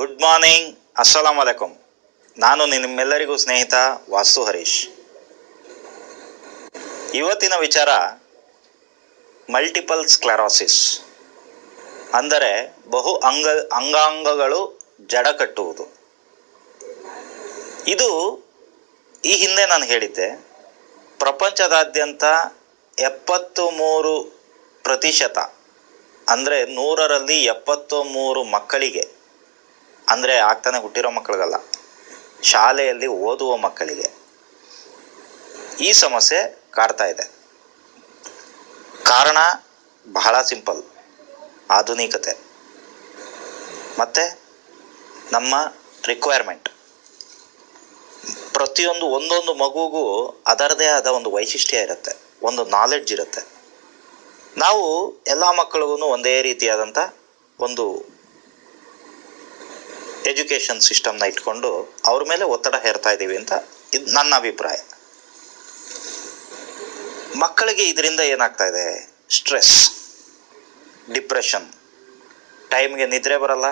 Morning ಅಸ್ಸಲಾಂ ವಲೈಕುಂ ನಾನು ನಿಮ್ಮೆಲ್ಲರಿಗೂ ಸ್ನೇಹಿತ ವಾಸ್ತು ಹರೀಶ್. ಇವತ್ತಿನ ವಿಚಾರ ಮಲ್ಟಿಪಲ್ ಸ್ಕ್ಲೆರೋಸಿಸ್ ಅಂದರೆ ಬಹು ಅಂಗ, ಅಂಗಾಂಗಗಳು ಜಡ ಕಟ್ಟುವುದು. ಇದು ಈ ಹಿಂದೆ ನಾನು ಹೇಳಿದ್ದೆ, ಪ್ರಪಂಚದಾದ್ಯಂತ ಎಪ್ಪತ್ತು ಮೂರು ಪ್ರತಿಶತ, ಅಂದರೆ ನೂರರಲ್ಲಿ ಎಪ್ಪತ್ತು ಮೂರು ಮಕ್ಕಳಿಗೆ ಅಂದರೆ ಆಗ್ತಾನೆ ಹುಟ್ಟಿರೋ ಮಕ್ಕಳಿಗಲ್ಲ. ಶಾಲೆಯಲ್ಲಿ ಓದುವ ಮಕ್ಕಳಿಗೆ ಈ ಸಮಸ್ಯೆ ಕಾಡ್ತಾ ಇದೆ. ಕಾರಣ ಬಹಳ ಸಿಂಪಲ್, ಆಧುನಿಕತೆ. ಮತ್ತು ನಮ್ಮ ರಿಕ್ವೈರ್ಮೆಂಟ್ ಪ್ರತಿಯೊಂದು ಒಂದೊಂದು ಮಗುಗೂ ಅದರದೇ ಆದ ಒಂದು ವೈಶಿಷ್ಟ್ಯ ಇರುತ್ತೆ, ಒಂದು ನಾಲೆಡ್ಜ್ ಇರುತ್ತೆ. ನಾವು ಎಲ್ಲ ಮಕ್ಕಳಿಗೂ ಒಂದೇ ರೀತಿಯಾದಂಥ ಒಂದು ಎಜುಕೇಷನ್ ಸಿಸ್ಟಮ್ನ ಇಟ್ಕೊಂಡು ಅವ್ರ ಮೇಲೆ ಒತ್ತಡ ಹೇರ್ತಾ ಇದ್ದೀವಿ ಅಂತ ಇದು ನನ್ನ ಅಭಿಪ್ರಾಯ. ಮಕ್ಕಳಿಗೆ ಇದರಿಂದ ಏನಾಗ್ತಾ ಇದೆ? Stress, depression. ಟೈಮ್ಗೆ ನಿದ್ರೆ ಬರಲ್ಲ,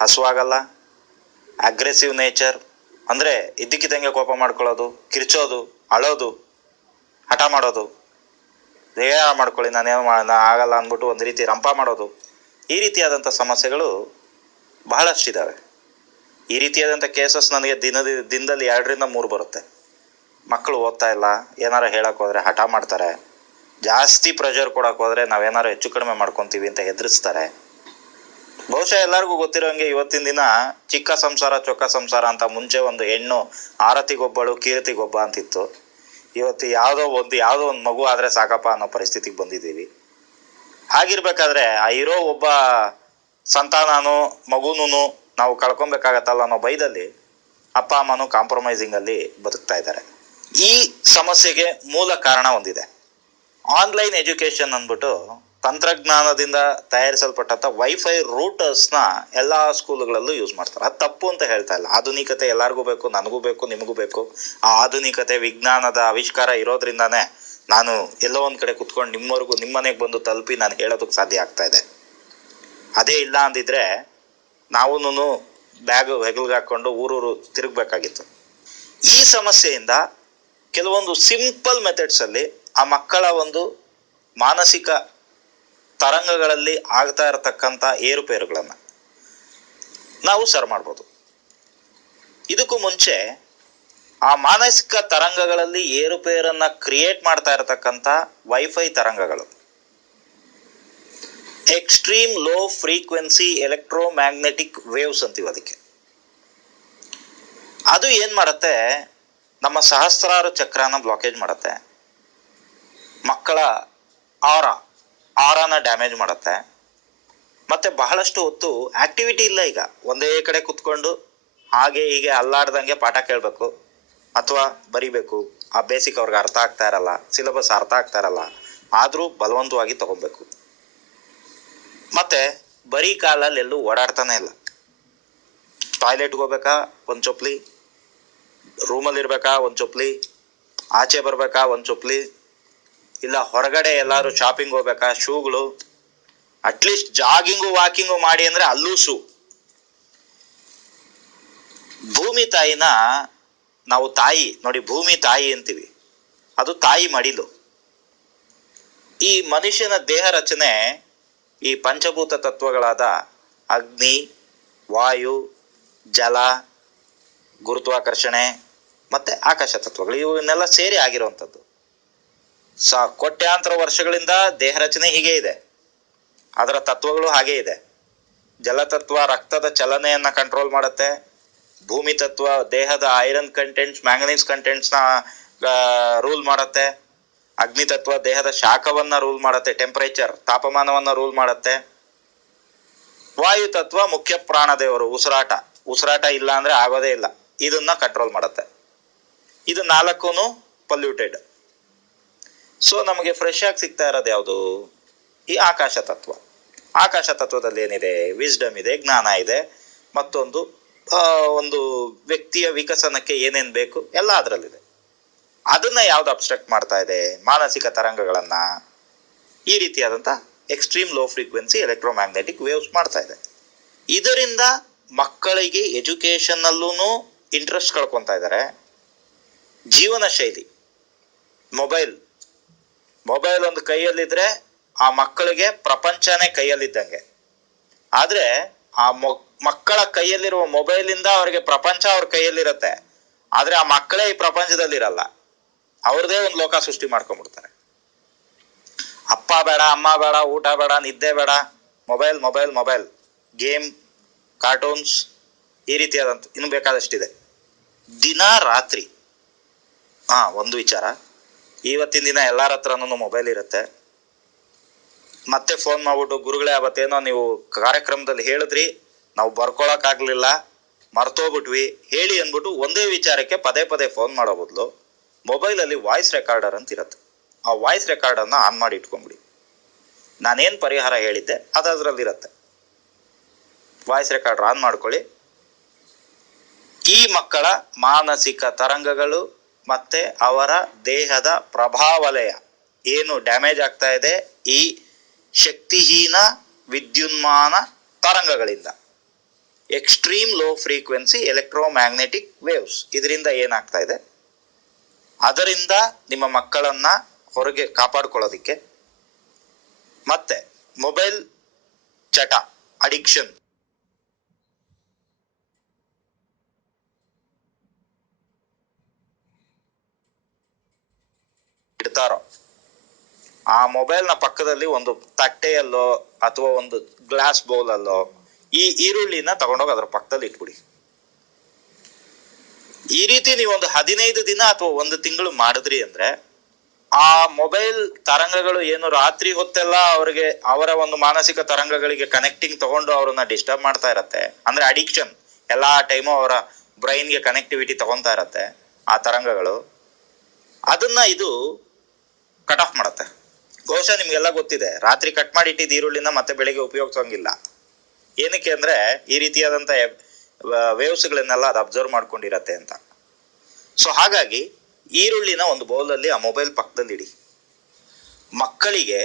ಹಸುವಾಗಲ್ಲ ಅಗ್ರೆಸಿವ್ ನೇಚರ್ ಅಂದರೆ ಇದ್ದಕ್ಕಿದ್ದಂಗೆ ಕೋಪ ಮಾಡ್ಕೊಳ್ಳೋದು, ಕಿರ್ಚೋದು, ಅಳೋದು, ಹಠ ಮಾಡೋದು. ದೇಹ ಮಾಡ್ಕೊಳ್ಳಿ, ನಾನೇನು ಆಗಲ್ಲ ಅಂದ್ಬಿಟ್ಟು ಒಂದು ರೀತಿ ರಂಪ ಮಾಡೋದು. ಈ ರೀತಿಯಾದಂಥ ಸಮಸ್ಯೆಗಳು ಬಹಳಷ್ಟಿದ್ದಾವೆ ಈ ರೀತಿಯಾದಂಥ ಕೇಸಸ್ ನನಗೆ ದಿನದ, ದಿನದಲ್ಲಿ ಎರಡರಿಂದ ಮೂರು ಬರುತ್ತೆ. ಮಕ್ಕಳು ಓದ್ತಾ ಇಲ್ಲ, ಏನಾರು ಹೇಳಕ್ಕೆ ಹೋದರೆ ಹಠ ಮಾಡ್ತಾರೆ. ಜಾಸ್ತಿ ಪ್ರೆಷರ್ ಕೊಡಕ್ಕೆ ಹೋದರೆ ನಾವೇನಾರು ಹೆಚ್ಚು ಕಡಿಮೆ ಮಾಡ್ಕೊತೀವಿ ಅಂತ ಹೆದರಿಸ್ತಾರೆ. ಬಹುಶಃ ಎಲ್ಲರಿಗೂ ಗೊತ್ತಿರೋಂಗೆ ಇವತ್ತಿನ ದಿನ ಚಿಕ್ಕ ಸಂಸಾರ, ಚೊಕ್ಕ ಸಂಸಾರ ಅಂತ ಮುಂಚೆ ಒಂದು ಹೆಣ್ಣು ಆರತಿಗೊಬ್ಬಳು, ಕೀರ್ತಿಗೊಬ್ಬ ಅಂತಿತ್ತು. ಇವತ್ತು ಯಾವುದೋ ಒಂದು ಯಾವುದೋ ಒಂದು ಮಗು ಆದರೆ ಸಾಕಪ್ಪ ಅನ್ನೋ ಪರಿಸ್ಥಿತಿಗೆ ಬಂದಿದ್ದೀವಿ. ಹಾಗಿರ್ಬೇಕಾದ್ರೆ ಆ ಇರೋ ಒಬ್ಬ ಸಂತಾನನು ಮಗುನೂ ನಾವು ಕಳ್ಕೊಬೇಕಾಗತ್ತಲ್ಲ ಅನ್ನೋ ಬೈದಲ್ಲಿ ಅಪ್ಪ, ಅಮ್ಮನು ಕಾಂಪ್ರಮೈಸಿಂಗ್ ಅಲ್ಲಿ ಬದುಕ್ತಾ ಇದ್ದಾರೆ. ಈ ಸಮಸ್ಯೆಗೆ ಮೂಲ ಕಾರಣ ಒಂದಿದೆ. ಆನ್ಲೈನ್ ಎಜುಕೇಶನ್ ಅಂದ್ಬಿಟ್ಟು ತಂತ್ರಜ್ಞಾನದಿಂದ ತಯಾರಿಸಲ್ಪಟ್ಟಂಥ ವೈಫೈ ರೂಟರ್ಸ್ನ ಎಲ್ಲ ಸ್ಕೂಲ್ಗಳಲ್ಲೂ ಯೂಸ್ ಮಾಡ್ತಾರೆ. ಅದು ತಪ್ಪು ಅಂತ ಹೇಳ್ತಾ ಇಲ್ಲ. ಆಧುನಿಕತೆ ಎಲ್ಲರಿಗೂ ಬೇಕು, ನನಗೂ ಬೇಕು, ನಿಮಗೂ ಬೇಕು. ಆ ಆಧುನಿಕತೆ, ವಿಜ್ಞಾನದ ಆವಿಷ್ಕಾರ ಇರೋದ್ರಿಂದಾನೇ ನಾನು ಎಲ್ಲೋ ಒಂದು ಕಡೆ ಕುತ್ಕೊಂಡು ನಿಮ್ಮವರೆಗೂ, ನಿಮ್ಮನೆಗೆ ಬಂದು ತಲುಪಿ ನಾನು ಹೇಳೋದಕ್ಕೆ ಸಾಧ್ಯ ಆಗ್ತಾ ಇದೆ. ಅದೇ ಇಲ್ಲ ಅಂದಿದ್ರೆ ನಾವೂನು ಬ್ಯಾಗ್ ಹೆಗಲ್ಗೆ ಹಾಕೊಂಡು ಊರೂರು ತಿರುಗಬೇಕಾಗಿತ್ತು. ಈ ಸಮಸ್ಯೆಯಿಂದ ಕೆಲವೊಂದು ಸಿಂಪಲ್ ಮೆಥಡ್ಸಲ್ಲಿ ಆ ಮಕ್ಕಳ ಒಂದು ಮಾನಸಿಕ ತರಂಗಗಳಲ್ಲಿ ಆಗ್ತಾ ಇರತಕ್ಕಂಥ ಏರುಪೇರುಗಳನ್ನು ನಾವು ಸರ್ ಮಾಡ್ಬೋದು. ಇದಕ್ಕೂ ಮುಂಚೆ ಆ ಮಾನಸಿಕ ತರಂಗಗಳಲ್ಲಿ ಏರುಪೇರನ್ನ ಕ್ರಿಯೇಟ್ ಮಾಡ್ತಾ ಇರತಕ್ಕಂಥ ವೈಫೈ ತರಂಗಗಳು. Extreme low frequency electromagnetic waves ಅಂತೀವಿ ಅದಕ್ಕೆ. ಅದು ಏನು ಮಾಡುತ್ತೆ? ನಮ್ಮ ಸಹಸ್ರಾರು ಚಕ್ರನ ಬ್ಲಾಕೇಜ್ ಮಾಡುತ್ತೆ. ಮಕ್ಕಳ ಆರ, ಆರಾನ ಡ್ಯಾಮೇಜ್ ಮಾಡುತ್ತೆ. ಮತ್ತೆ ಬಹಳಷ್ಟು ಹೊತ್ತು ಆಕ್ಟಿವಿಟಿ ಇಲ್ಲ ಈಗ. ಒಂದೇ ಕಡೆ ಕುತ್ಕೊಂಡು ಹಾಗೆ ಹೀಗೆ ಅಲ್ಲಾಡ್ದಂಗೆ ಪಾಠ ಕೇಳಬೇಕು. ಅಥವಾ ಬರಿಬೇಕು. ಆ ಬೇಸಿಕ್ ಅವ್ರಿಗೆ ಅರ್ಥ ಆಗ್ತಾ ಇರಲ್ಲ. ಸಿಲೆಬಸ್ ಅರ್ಥ ಆಗ್ತಾ ಇರಲ್ಲ. ಆದರೂ ಬಲವಂತವಾಗಿ ತಗೊಬೇಕು ಮತ್ತೆ ಬರೀ ಕಾಲಲ್ಲಿ ಎಲ್ಲೂ ಓಡಾಡ್ತಾನೆ ಇಲ್ಲ. ಟಾಯ್ಲೆಟ್ಗೆ ಹೋಗ್ಬೇಕಾ? ಒಂದು ಚೊಪ್ಲಿ. ರೂಮಲ್ಲಿ ಇರ್ಬೇಕಾ? ಒಂದು ಚೊಪ್ಲಿ. ಆಚೆ ಬರ್ಬೇಕಾ? ಒಂದು ಚೊಪ್ಲಿ. ಇಲ್ಲ, ಹೊರಗಡೆ ಎಲ್ಲಾರು ಶಾಪಿಂಗ್ ಹೋಗ್ಬೇಕಾ? ಶೂಗಳು. ಅಟ್ಲೀಸ್ಟ್ ಜಾಗಿಂಗು ವಾಕಿಂಗು ಮಾಡಿ ಅಂದ್ರೆ ಅಲ್ಲೂ ಶೂ. ಭೂಮಿ ತಾಯಿನ ನಾವು ತಾಯಿ, ನೋಡಿ ಭೂಮಿ ತಾಯಿ ಅಂತೀವಿ. ಅದು ತಾಯಿ ಮಡಿಲು. ಈ ಮನುಷ್ಯನ ದೇಹ ರಚನೆ ಈ ಪಂಚಭೂತ ತತ್ವಗಳಾದ ಅಗ್ನಿ, ವಾಯು, ಜಲ, ಗುರುತ್ವಾಕರ್ಷಣೆ ಮತ್ತೆ ಆಕಾಶ ತತ್ವಗಳು ಇವನ್ನೆಲ್ಲ ಸೇರಿ ಆಗಿರುವಂಥದ್ದು. ಸ, ಕೋಟ್ಯಾಂತರ ವರ್ಷಗಳಿಂದ ದೇಹ ರಚನೆ ಹೀಗೆ ಇದೆ. ಅದರ ತತ್ವಗಳು ಹಾಗೆ ಇದೆ. ಜಲತತ್ವ ರಕ್ತದ ಚಲನೆಯನ್ನ ಕಂಟ್ರೋಲ್ ಮಾಡುತ್ತೆ. ಭೂಮಿ ತತ್ವ ದೇಹದ ಐರನ್ ಕಂಟೆಂಟ್ಸ್ ಮ್ಯಾಂಗನೀಸ್ ಕಂಟೆಂಟ್ಸ್ನ ರೂಲ್ ಮಾಡುತ್ತೆ. ಅಗ್ನಿ ತತ್ವ ದೇಹದ ಶಾಖವನ್ನ ರೂಲ್ ಮಾಡುತ್ತೆ ಟೆಂಪರೇಚರ್ ತಾಪಮಾನವನ್ನ ರೂಲ್ ಮಾಡುತ್ತೆ. ವಾಯು ತತ್ವ ಮುಖ್ಯ ಪ್ರಾಣ ದೇವರು, ಉಸಿರಾಟ. ಉಸಿರಾಟ ಇಲ್ಲ ಅಂದ್ರೆ ಆಗೋದೇ ಇಲ್ಲ. ಇದನ್ನ ಕಂಟ್ರೋಲ್ ಮಾಡುತ್ತೆ. ಇದು ನಾಲ್ಕು ಪೊಲ್ಯೂಟೆಡ್ ಸೊ ನಮಗೆ ಫ್ರೆಶ್ ಆಗಿ ಸಿಗ್ತಾ ಇರೋದು ಯಾವುದು? ಈ ಆಕಾಶ ತತ್ವ. ಆಕಾಶ ತತ್ವದಲ್ಲಿ ಏನಿದೆ? ವಿಸ್ಡಮ್ ಇದೆ, ಜ್ಞಾನ ಇದೆ. ಮತ್ತೊಂದು ಒಂದು ವ್ಯಕ್ತಿಯ ವಿಕಸನಕ್ಕೆ ಏನೇನ್ ಬೇಕು? ಎಲ್ಲ ಅದರಲ್ಲಿದೆ. ಅದನ್ನ ಯಾವ್ದು ಅಬ್ಸ್ಟ್ರಾಕ್ಟ್ ಮಾಡ್ತಾ ಇದೆ? ಮಾನಸಿಕ ತರಂಗಗಳನ್ನ ಈ ರೀತಿಯಾದಂಥ extreme low frequency electromagnetic waves ಮಾಡ್ತಾ ಇದೆ. ಇದರಿಂದ ಮಕ್ಕಳಿಗೆ ಎಜುಕೇಷನಲ್ಲೂ ಇಂಟ್ರೆಸ್ಟ್ ಕಳ್ಕೊತಾ ಇದ್ದಾರೆ ಜೀವನ ಶೈಲಿ ಮೊಬೈಲ್ ಮೊಬೈಲ್ ಒಂದು ಕೈಯಲ್ಲಿದ್ರೆ ಆ ಮಕ್ಕಳಿಗೆ ಪ್ರಪಂಚನೇ ಕೈಯಲ್ಲಿದ್ದಂಗೆ. ಆದ್ರೆ ಆ ಮಕ್ಕಳ ಕೈಯಲ್ಲಿರುವ ಮೊಬೈಲಿಂದ ಅವರಿಗೆ ಪ್ರಪಂಚ ಅವ್ರ ಕೈಯಲ್ಲಿರುತ್ತೆ. ಆದ್ರೆ ಆ ಮಕ್ಕಳೇ ಈ ಪ್ರಪಂಚದಲ್ಲಿ ಇರಲ್ಲ ಅವ್ರದೇ ಒಂದು ಲೋಕ ಸೃಷ್ಟಿ ಮಾಡ್ಕೊಂಡ್ಬಿಡ್ತಾರೆ. ಅಪ್ಪ ಬೇಡ, ಅಮ್ಮ ಬೇಡ, ಊಟ ಬೇಡ, ನಿದ್ದೆ ಬೇಡ, mobile mobile mobile, game, cartoons, ಈ ರೀತಿಯಾದಂತ ಇನ್ನು ಬೇಕಾದಷ್ಟಿದೆ. ದಿನ ರಾತ್ರಿ. ಹಾ, ಒಂದು ವಿಚಾರ. ಇವತ್ತಿನ ದಿನ ಎಲ್ಲಾರ ಹತ್ರನೂ ಮೊಬೈಲ್ ಇರುತ್ತೆ. ಮತ್ತೆ ಫೋನ್ ಮಾಡ್ಬಿಟ್ಟು, ಗುರುಗಳೇ, ಅವತ್ತೇನೋ ನೀವು ಕಾರ್ಯಕ್ರಮದಲ್ಲಿ ಹೇಳಿದ್ರಿ, ನಾವು ಬರ್ಕೊಳಕ್ ಆಗ್ಲಿಲ್ಲ ಮರ್ತೋಗ್ಬಿಟ್ವಿ, ಹೇಳಿ ಅಂದ್ಬಿಟ್ಟು ಒಂದೇ ವಿಚಾರಕ್ಕೆ ಪದೇ ಪದೇ ಫೋನ್ ಮಾಡೋ ಬದಲು. ಮೊಬೈಲಲ್ಲಿ ವಾಯ್ಸ್ ರೆಕಾರ್ಡರ್ ಅಂತ ಇರುತ್ತೆ. ಆ ವಾಯ್ಸ್ ರೆಕಾರ್ಡನ್ನು ಆನ್ ಮಾಡಿ ಇಟ್ಕೊಂಬಿಡಿ ನಾನೇನು ಪರಿಹಾರ ಹೇಳಿದ್ದೆ, ಅದು ಅದರಲ್ಲಿರುತ್ತೆ ವಾಯ್ಸ್ ರೆಕಾರ್ಡರ್ ಆನ್ ಮಾಡ್ಕೊಳ್ಳಿ. ಈ ಮಕ್ಕಳ ಮಾನಸಿಕ ತರಂಗಗಳು ಮತ್ತೆ ಅವರ ದೇಹದ ಪ್ರಭಾವಲಯ ಏನು ಡ್ಯಾಮೇಜ್ ಆಗ್ತಾ ಇದೆ, ಈ ಶಕ್ತಿಹೀನ ವಿದ್ಯುನ್ಮಾನ ತರಂಗಗಳಿಂದ. Extreme low frequency electromagnetic waves ಇದರಿಂದ ಏನಾಗ್ತಾ ಇದೆ? ಅದರಿಂದ ನಿಮ್ಮ ಮಕ್ಕಳನ್ನ ಹೊರಗೆ ಕಾಪಾಡ್ಕೊಳ್ಳೋದಿಕ್ಕೆ. ಮತ್ತೆ, ಮೊಬೈಲ್ ಚಟ, ಅಡಿಕ್ಷನ್. ಇಡ್ತಾರೋ. ಆ ಮೊಬೈಲ್ನ ಪಕ್ಕದಲ್ಲಿ ಒಂದು ತಟ್ಟೆಯಲ್ಲೋ ಅಥವಾ ಒಂದು ಗ್ಲಾಸ್ ಬೌಲಲ್ಲೋ ಈ ಈರುಳ್ಳಿನ ತಗೊಂಡೋಗಿ ಅದ್ರ ಪಕ್ಕದಲ್ಲಿ ಇಟ್ಬಿಡಿ. ಈ ರೀತಿ ನೀವು ಒಂದು ಹದಿನೈದು ದಿನ ಅಥವಾ ಒಂದು ತಿಂಗಳು ಮಾಡಿದ್ರಿ ಅಂದ್ರೆ ಆ ಮೊಬೈಲ್ ತರಂಗಗಳು ಏನು ರಾತ್ರಿ ಹೊತ್ತೆಲ್ಲ ಅವರಿಗೆ ಅವರ ಒಂದು ಮಾನಸಿಕ ತರಂಗಗಳಿಗೆ ಕನೆಕ್ಟಿಂಗ್ ತಗೊಂಡು ಅವ್ರನ್ನ ಡಿಸ್ಟರ್ಬ್ ಮಾಡ್ತಾ ಇರತ್ತೆ. ಅಂದ್ರೆ ಅಡಿಕ್ಷನ್ ಎಲ್ಲಾ ಟೈಮು ಅವರ ಬ್ರೈನ್ಗೆ ಕನೆಕ್ಟಿವಿಟಿ ತಗೊಂತಾ ಇರತ್ತೆ ಆ ತರಂಗಗಳು. ಅದನ್ನ ಇದು ಕಟ್ ಆಫ್ ಮಾಡುತ್ತೆ. ಬಹುಶಃ ನಿಮ್ಗೆಲ್ಲ ಗೊತ್ತಿದೆ, ರಾತ್ರಿ ಕಟ್ ಮಾಡಿ ಇಟ್ಟಿದ್ದ ಈರುಳ್ಳಿನ ಮತ್ತೆ ಬೆಳಿಗ್ಗೆ ಉಪಯೋಗಿಸೋಂಗಿಲ್ಲ. ಏನಕ್ಕೆ ಅಂದ್ರೆ ಈ ರೀತಿಯಾದಂತ ವೇವ್ಸ್ಗಳನ್ನೆಲ್ಲ ಅದು ಅಬ್ಸರ್ವ್ ಮಾಡ್ಕೊಂಡಿರತ್ತೆ ಅಂತ. ಸೊ ಹಾಗಾಗಿ ಈರುಳ್ಳಿನ ಒಂದು ಬೌಲಲ್ಲಿ ಆ ಮೊಬೈಲ್ ಪಕ್ಕದಲ್ಲಿ ಇಡಿ ಮಕ್ಕಳಿಗೆ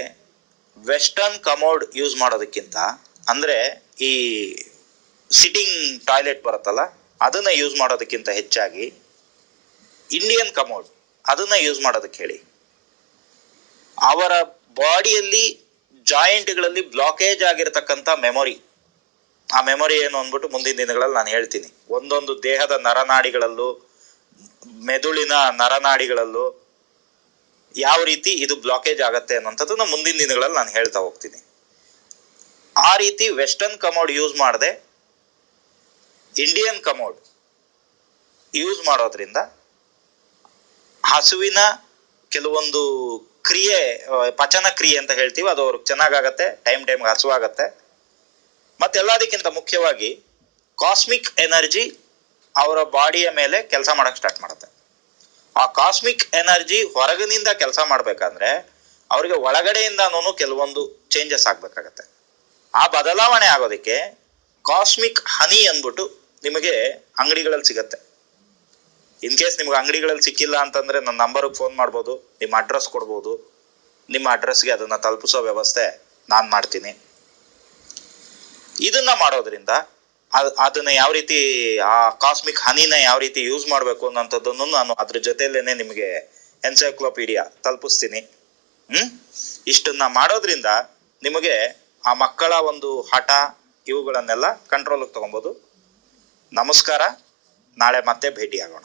ವೆಸ್ಟರ್ನ್ ಕಮೋಡ್ ಯೂಸ್ ಮಾಡೋದಕ್ಕಿಂತ, ಅಂದ್ರೆ ಈ ಸಿಟ್ಟಿಂಗ್ ಟಾಯ್ಲೆಟ್ ಬರುತ್ತಲ್ಲ, ಅದನ್ನ ಯೂಸ್ ಮಾಡೋದಕ್ಕಿಂತ ಹೆಚ್ಚಾಗಿ ಇಂಡಿಯನ್ ಕಮೋಡ್ ಅದನ್ನ ಯೂಸ್ ಮಾಡೋದಕ್ಕೆ ಹೇಳಿ. ಅವರ ಬಾಡಿಯಲ್ಲಿ ಜಾಯಿಂಟ್ಗಳಲ್ಲಿ ಬ್ಲಾಕೇಜ್ ಆಗಿರತಕ್ಕಂಥ ಮೆಮೊರಿ ಆ ಮೆಮೊರಿ ಏನು ಅಂದ್ಬಿಟ್ಟು ಮುಂದಿನ ದಿನಗಳಲ್ಲಿ ನಾನು ಹೇಳ್ತೀನಿ. ಒಂದೊಂದು ದೇಹದ ನರನಾಡಿಗಳಲ್ಲೂ, ಮೆದುಳಿನ ನರನಾಡಿಗಳಲ್ಲೂ ಯಾವ ರೀತಿ ಇದು ಬ್ಲಾಕೇಜ್ ಆಗತ್ತೆ ಅನ್ನೋಂಥದ್ದನ್ನ ಮುಂದಿನ ದಿನಗಳಲ್ಲಿ ನಾನು ಹೇಳ್ತಾ ಹೋಗ್ತೀನಿ. ಆ ರೀತಿ ವೆಸ್ಟರ್ನ್ ಕಮೋಡ್ ಯೂಸ್ ಮಾಡದೆ ಇಂಡಿಯನ್ ಕಮೋಡ್ ಯೂಸ್ ಮಾಡೋದ್ರಿಂದ ಹಸುವಿನ ಕೆಲವೊಂದು ಕ್ರಿಯೆ ಪಚನ ಕ್ರಿಯೆ ಅಂತ ಹೇಳ್ತೀವಿ, ಅದು ಅವ್ರಿಗೆ ಚೆನ್ನಾಗಾಗತ್ತೆ ಟೈಮ್ ಟೈಮ್ಗೆ ಹಸುವಾಗತ್ತೆ. ಮತ್ತೆಲ್ಲದಕ್ಕಿಂತ ಮುಖ್ಯವಾಗಿ ಕಾಸ್ಮಿಕ್ ಎನರ್ಜಿ ಅವರ ಬಾಡಿಯ ಮೇಲೆ ಕೆಲಸ ಮಾಡಕ್ ಸ್ಟಾರ್ಟ್ ಮಾಡುತ್ತೆ. ಆ ಕಾಸ್ಮಿಕ್ ಎನರ್ಜಿ ಹೊರಗಿನಿಂದ ಕೆಲಸ ಮಾಡ್ಬೇಕಂದ್ರೆ ಅವರಿಗೆ ಒಳಗಡೆಯಿಂದನೂ ಕೆಲವೊಂದು ಚೇಂಜಸ್ ಆಗ್ಬೇಕಾಗತ್ತೆ. ಆ ಬದಲಾವಣೆ ಆಗೋದಕ್ಕೆ ಕಾಸ್ಮಿಕ್ ಹನಿ ಅಂದ್ಬಿಟ್ಟು ನಿಮಗೆ ಅಂಗಡಿಗಳಲ್ಲಿ ಸಿಗತ್ತೆ. ಇನ್ ಕೇಸ್ ನಿಮ್ಗೆ ಅಂಗಡಿಗಳಲ್ಲಿ ಸಿಕ್ಕಿಲ್ಲ ಅಂತಂದ್ರೆ ನನ್ನ ನಂಬರ್ಗೆ ಫೋನ್ ಮಾಡ್ಬೋದು, ನಿಮ್ಮ ಅಡ್ರೆಸ್ ಕೊಡ್ಬೋದು, ನಿಮ್ಮ ಅಡ್ರೆಸ್ಗೆ ಅದನ್ನ ತಲುಪಿಸೋ ವ್ಯವಸ್ಥೆ ನಾನು ಮಾಡ್ತೀನಿ. ಇದನ್ನ ಮಾಡೋದ್ರಿಂದ ಅದ್- ಅದನ್ನ ಯಾವ ರೀತಿ ಆ ಕಾಸ್ಮಿಕ್ ಹನಿನ ಯಾವ ರೀತಿ ಯೂಸ್ ಮಾಡಬೇಕು ಅನ್ನೋಂಥದ್ದನ್ನು ನಾನು ಅದ್ರ ಜೊತೆಲೇನೆ ನಿಮಗೆ ಎನ್ಸೈಕ್ಲೋಪೀಡಿಯಾ ತಲುಪಿಸ್ತೀನಿ. ಹ್ಮ್? ಇಷ್ಟನ್ನ ಮಾಡೋದ್ರಿಂದ ನಿಮಗೆ ಆ ಮಕ್ಕಳ ಒಂದು ಹಠ ಇವುಗಳನ್ನೆಲ್ಲ ಕಂಟ್ರೋಲ್ಗೆ ತಗೊಬೋದು. ನಮಸ್ಕಾರ. ನಾಳೆ ಮತ್ತೆ ಭೇಟಿಯಾಗೋಣ.